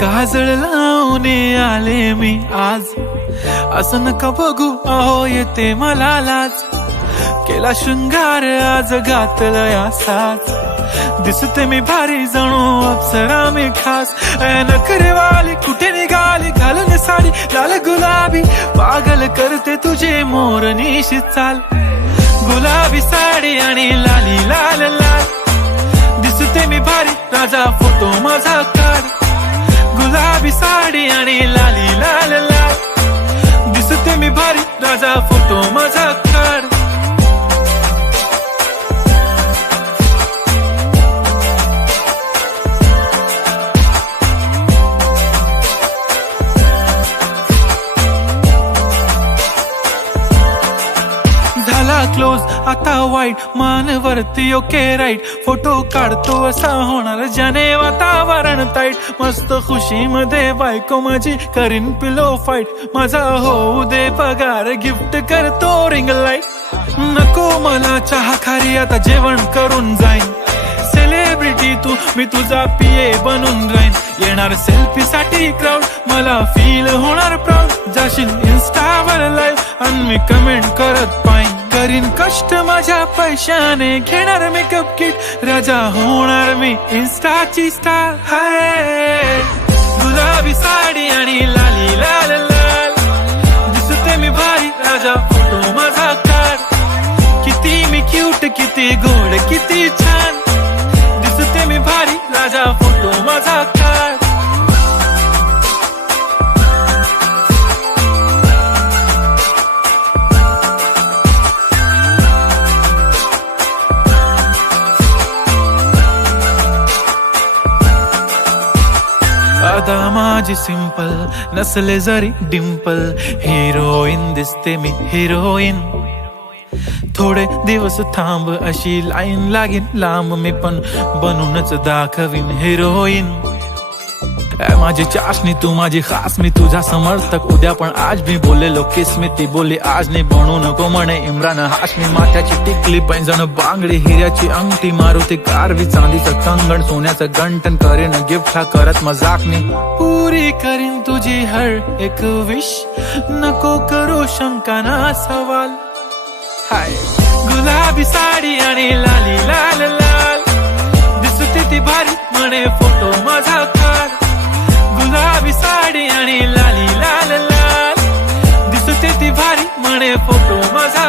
काजळ लावून आले मी आज, असं नका बघू अहो येते मला लाज. केला शृंगार आज घातलंय असाच, दिसते मी भारी जणू अप्सरा मी खास. नखरेवाली कुठे निघाली घालून साडी लाल गुलाबी, पागल करते तुझे मोरनीशी चाल. गुलाबी साडी आणि लाली लाल लाल, दिसते मी भारी राजा फोटो माझा काढ. गुलाबी साडी आणि लाली लाल लाल, दिसते मी भारी राजा फोटो माझा काढ. क्लोज आता वाईट मानवरती ओके राईट, फोटो काढतो असा होणार ज्याने वातावरण ताईट. मस्त खुशी मध्ये बायको माझी करीन पिलो फाईट, माझा होऊ दे पगार गिफ्ट करतो रिंग लाईट. नको मला चहा खारी आता जेवण करून जाईन, सेलिब्रिटी तू मी तुझा पिये बनून राहीन. येणार सेल्फी साठी क्राऊड मला फील होणार प्राऊड, जाशील इन्स्टावर लाईव्ह आणि मी कमेंट करत पाईन. करीन कष्ट माझ्या पैशाने घेणार मेकअप किट, राजा होणार मी इन्स्टाची स्टार. हाय गुलाबी साडी आणि लाली लाल लाल, दिसते मी भारी राजा फोटो माझा काढ. किती मी क्यूट किती गोड किती छान, दिसते मी भारी राजा फोटो माझा काढ. आता माझी सिंपल नसले जरी डिंपल, हिरोईन दिसते मी हिरोईन. थोडे दिवस थांब अशी लाईन लागेल लांब, मी पण बनूनच दाखवीन हिरोईन. माझी चाशनी तू माझी खास, मी तुझा समर्थक उद्या पण आज मी बोललेलो किस मी ती बोली आज नाही. बनू नको म्हणे इम्रान हाशमी, माथ्याची टिकली पैंजण बांगडी हिऱ्याची अंगठी, मारुती कारवी चांदीचं कंगण सोन्याचं गंटन. करीन गिफ्ट हा करत मजाक मी, पुरी करीन तुझी हर एक विश, नको करू शंका ना सवाल. हाय गुलाबी साडी आणि लाली लाल लाल, दिसते ती भारी म्हणे फोटो माझा काढ. गुलाबी साडी आणि लाली लाल लाल, दिसते ती भारी म्हणे फोटो माझा